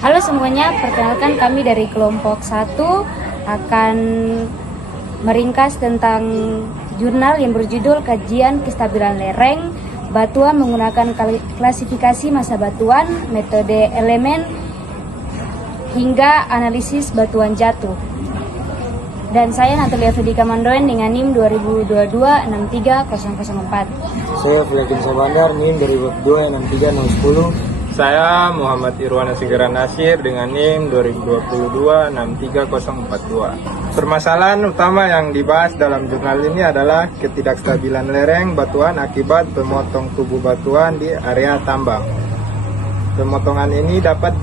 Halo semuanya, perkenalkan kami dari kelompok 1 akan meringkas tentang jurnal yang berjudul Kajian Kestabilan Lereng Batuan menggunakan klasifikasi massa batuan, metode elemen, hingga analisis batuan jatuh. Dan saya Natalia Fedika Mandoen dengan NIM 2022-63004. Saya Fulyakin Sabandar, NIM 2022-63010. Saya Muhammad Irwana Sigera Nasir dengan NIM 2022-63042. Permasalahan utama yang dibahas dalam jurnal ini adalah ketidakstabilan lereng batuan akibat pemotong tubuh batuan di area tambang. Pemotongan ini dapat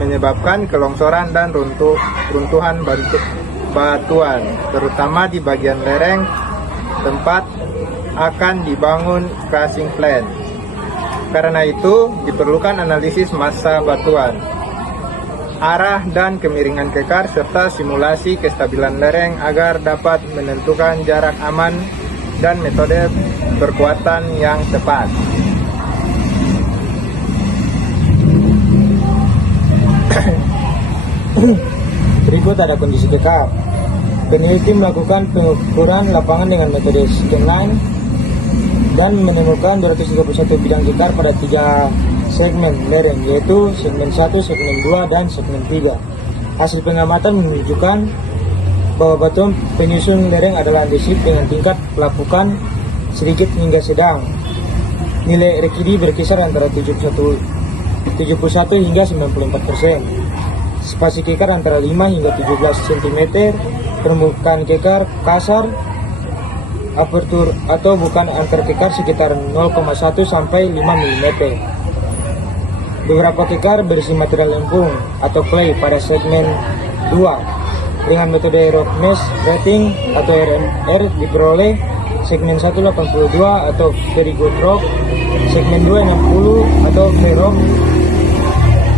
menyebabkan kelongsoran dan runtuhan batuan, terutama di bagian lereng tempat akan dibangun crushing plant. Karena itu, diperlukan analisis massa batuan, arah dan kemiringan kekar, serta simulasi kestabilan lereng agar dapat menentukan jarak aman dan metode perkuatan yang tepat. Berikut ada kondisi kekar. Peneliti melakukan pengukuran lapangan dengan metode scanline dan menemukan 231 bidang kekar pada 3 segmen lereng, yaitu segmen 1, segmen 2, dan segmen 3. Hasil pengamatan menunjukkan bahwa batuan penyusun lereng adalah andesit dengan tingkat pelapukan sedikit hingga sedang. Nilai RKD berkisar antara 71 hingga 94%. Spasi kekar antara 5 hingga 17 cm, permukaan kekar kasar, apertur atau bukan antar kekar sekitar 0,1 sampai 5 mm. Beberapa kekar berisi material lempung atau clay pada segmen 2 dengan metode roughness rating atau RMR diperoleh segmen 1 82 atau very good rock, segmen 2 60 atau very rock,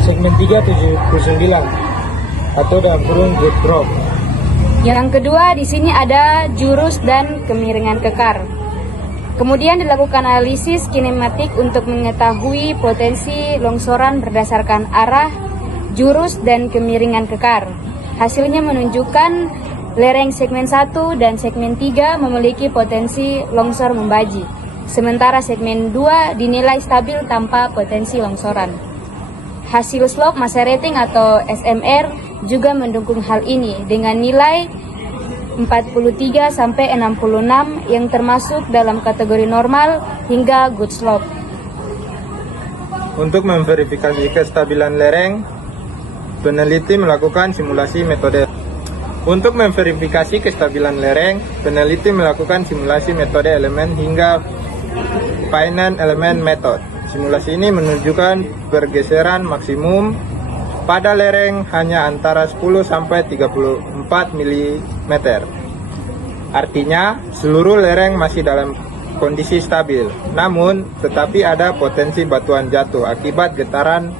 segmen 3 79 atau dalam kurung good rock. Yang kedua, di sini ada jurus dan kemiringan kekar. Kemudian dilakukan analisis kinematik untuk mengetahui potensi longsoran berdasarkan arah, jurus, dan kemiringan kekar. Hasilnya menunjukkan lereng segmen 1 dan segmen 3 memiliki potensi longsor membaji, sementara segmen 2 dinilai stabil tanpa potensi longsoran. Hasil slope massa rating atau SMR juga mendukung hal ini dengan nilai 43 sampai 66 yang termasuk dalam kategori normal hingga good slope. Untuk memverifikasi kestabilan lereng, peneliti melakukan simulasi metode. Untuk memverifikasi kestabilan lereng, peneliti melakukan simulasi metode elemen hingga finite element method. Simulasi ini menunjukkan pergeseran maksimum pada lereng hanya antara 10 sampai 34 mm. Artinya, seluruh lereng masih dalam kondisi stabil. Namun, tetapi ada potensi batuan jatuh akibat getaran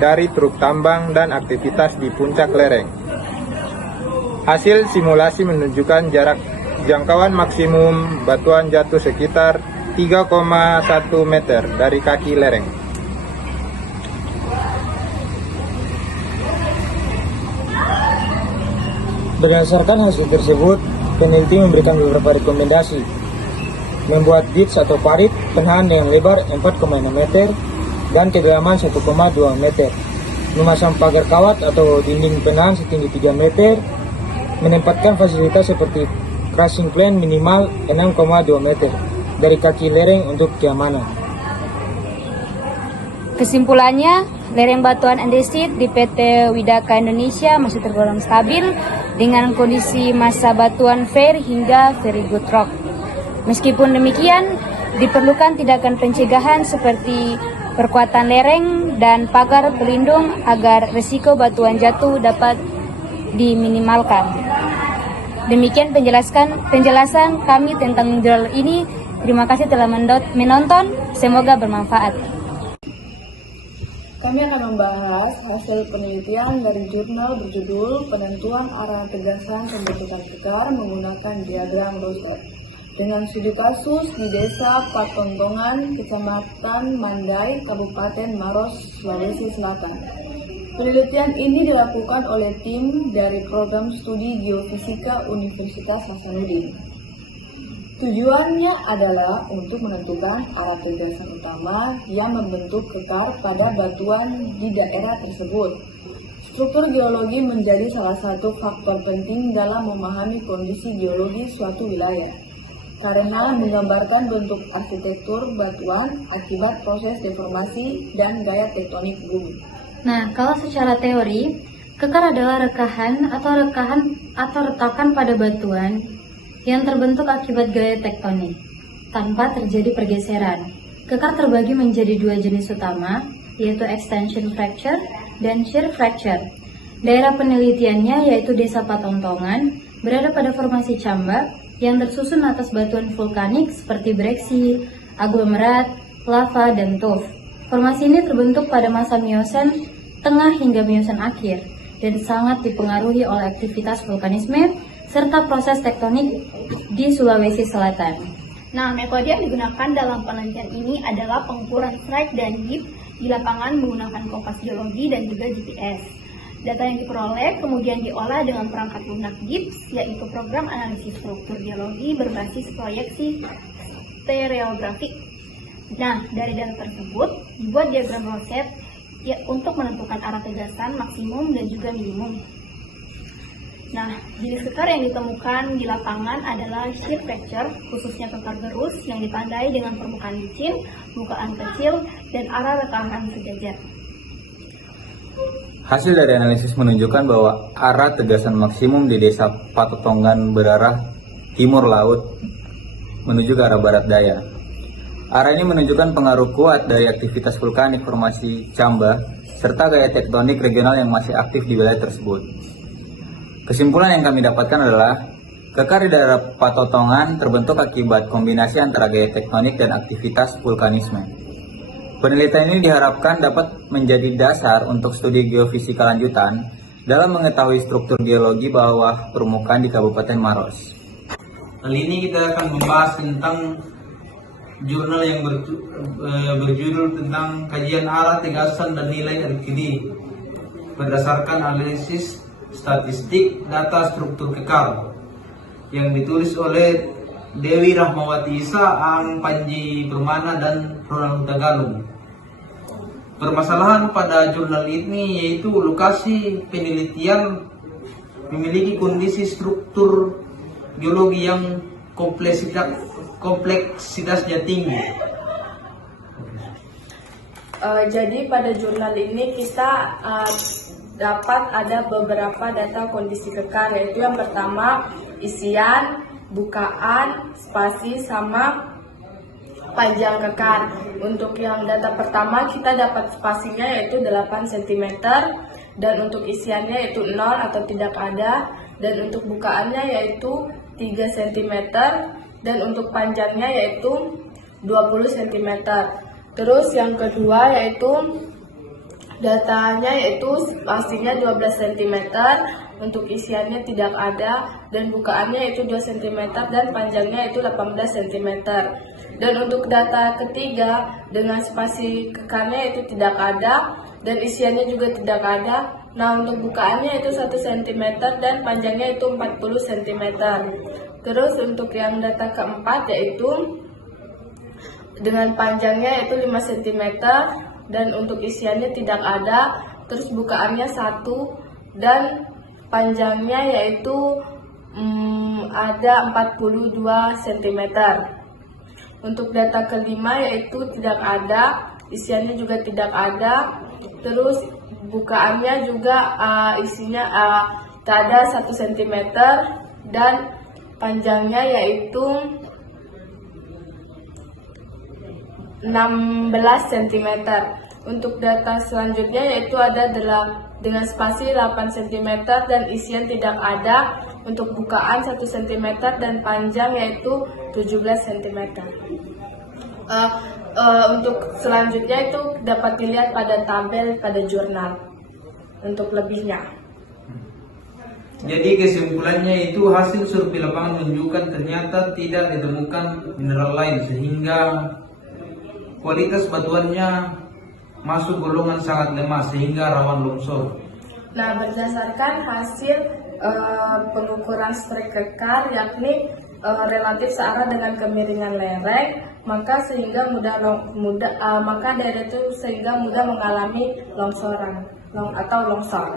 dari truk tambang dan aktivitas di puncak lereng. Hasil simulasi menunjukkan jarak jangkauan maksimum batuan jatuh sekitar 3,1 meter dari kaki lereng. Berdasarkan hasil tersebut, peneliti memberikan beberapa rekomendasi. Membuat ditch atau parit penahan dengan lebar 4,6 meter dan kedalaman 1,2 meter. Memasang pagar kawat atau dinding penahan setinggi 3 meter. Menempatkan fasilitas seperti crushing plant minimal 6,2 meter dari kaki lereng untuk keamanan. Kesimpulannya, lereng batuan andesit di PT Widaka Indonesia masih tergolong stabil dengan kondisi massa batuan fair hingga very good rock. Meskipun demikian, diperlukan tindakan pencegahan seperti perkuatan lereng dan pagar pelindung agar risiko batuan jatuh dapat diminimalkan. Demikian penjelasan kami tentang jurnal ini. Terima kasih telah menonton, semoga bermanfaat. Kami akan membahas hasil penelitian dari jurnal berjudul Penentuan Arah Tegasan Pembentukan Kekar menggunakan diagram Rosset dengan studi kasus di Desa Patontongan, Kecamatan Mandai, Kabupaten Maros, Sulawesi Selatan. Penelitian ini dilakukan oleh tim dari Program Studi Geofisika Universitas Hasanuddin. Tujuannya adalah untuk menentukan arah tegasan utama yang membentuk kekar pada batuan di daerah tersebut. Struktur geologi menjadi salah satu faktor penting dalam memahami kondisi geologi suatu wilayah, karena menggambarkan bentuk arsitektur batuan akibat proses deformasi dan gaya tektonik bumi. Nah, kalau secara teori, kekar adalah rekahan atau retakan pada batuan yang terbentuk akibat gaya tektonik tanpa terjadi pergeseran. Kekar terbagi menjadi dua jenis utama, yaitu extension fracture dan shear fracture. Daerah penelitiannya yaitu Desa Patontongan, berada pada formasi cambak yang tersusun atas batuan vulkanik seperti breksi, aglomerat, lava, dan tuff. Formasi ini terbentuk pada masa Miosen tengah hingga Miosen akhir dan sangat dipengaruhi oleh aktivitas vulkanisme serta proses tektonik di Sulawesi Selatan. Nah, metode yang digunakan dalam penelitian ini adalah pengukuran strike dan dip di lapangan menggunakan kompas geologi dan juga GPS. Data yang diperoleh kemudian diolah dengan perangkat lunak GIPS, yaitu program analisis struktur geologi berbasis proyeksi stereografik. Nah, dari data tersebut dibuat diagram Rosette ya, untuk menentukan arah tegasan maksimum dan juga minimum. Nah, jenis kekar yang ditemukan di lapangan adalah shear fracture, khususnya kekar gerus yang ditandai dengan permukaan licin, bukaan kecil, dan arah rekahan sejajar. Hasil dari analisis menunjukkan bahwa arah tegasan maksimum di Desa Patotongan berarah timur laut menuju ke arah barat daya. Arah ini menunjukkan pengaruh kuat dari aktivitas vulkanik formasi Camba serta gaya tektonik regional yang masih aktif di wilayah tersebut. Kesimpulan yang kami dapatkan adalah kekar di daerah Patotongan terbentuk akibat kombinasi antara gaya tektonik dan aktivitas vulkanisme. Penelitian ini diharapkan dapat menjadi dasar untuk studi geofisika lanjutan dalam mengetahui struktur geologi bawah permukaan di Kabupaten Maros. Kali ini kita akan membahas tentang jurnal yang berjudul tentang kajian arah tegasan dan nilai RQD berdasarkan analisis statistik data struktur kekar yang ditulis oleh Dewi Rahmawati Isa, Ang Panji Permana, dan Ronald Tagalog. Permasalahan pada jurnal ini yaitu lokasi penelitian memiliki kondisi struktur geologi yang kompleksitasnya tinggi. Jadi pada jurnal ini kita dapat ada beberapa data kondisi kekar, yaitu yang pertama isian, bukaan, spasi, sama panjang kekar. Untuk yang data pertama kita dapat spasinya yaitu 8 cm, dan untuk isiannya yaitu 0 atau tidak ada, dan untuk bukaannya yaitu 3 cm, dan untuk panjangnya yaitu 20 cm. Terus yang kedua yaitu datanya yaitu spasinya 12 cm, untuk isiannya tidak ada, dan bukaannya yaitu 2 cm, dan panjangnya yaitu 18 cm. Dan untuk data ketiga dengan spasi kekarnya yaitu tidak ada, dan isiannya juga tidak ada. Nah, untuk bukaannya itu 1 cm dan panjangnya itu 40 cm. Terus untuk yang data keempat yaitu dengan panjangnya yaitu 5 cm dan untuk isiannya tidak ada. Terus bukaannya 1 dan panjangnya yaitu ada 42 cm. Untuk data kelima yaitu tidak ada, isiannya juga tidak ada. Terus bukaannya juga isinya tak ada 1 cm dan panjangnya yaitu 16 cm. Untuk data selanjutnya yaitu ada dengan spasi 8 cm dan isian tidak ada. Untuk bukaan 1 cm dan panjang yaitu 17 cm. Untuk selanjutnya itu dapat dilihat pada tabel pada jurnal untuk lebihnya. Jadi kesimpulannya itu hasil survei lapangan menunjukkan ternyata tidak ditemukan mineral lain sehingga kualitas batuannya masuk golongan sangat lemah sehingga rawan longsor. Nah, berdasarkan hasil pengukuran strek kekar yakni relatif searah dengan kemiringan lereng, maka daerah itu sehingga mudah mengalami longsoran atau longsor.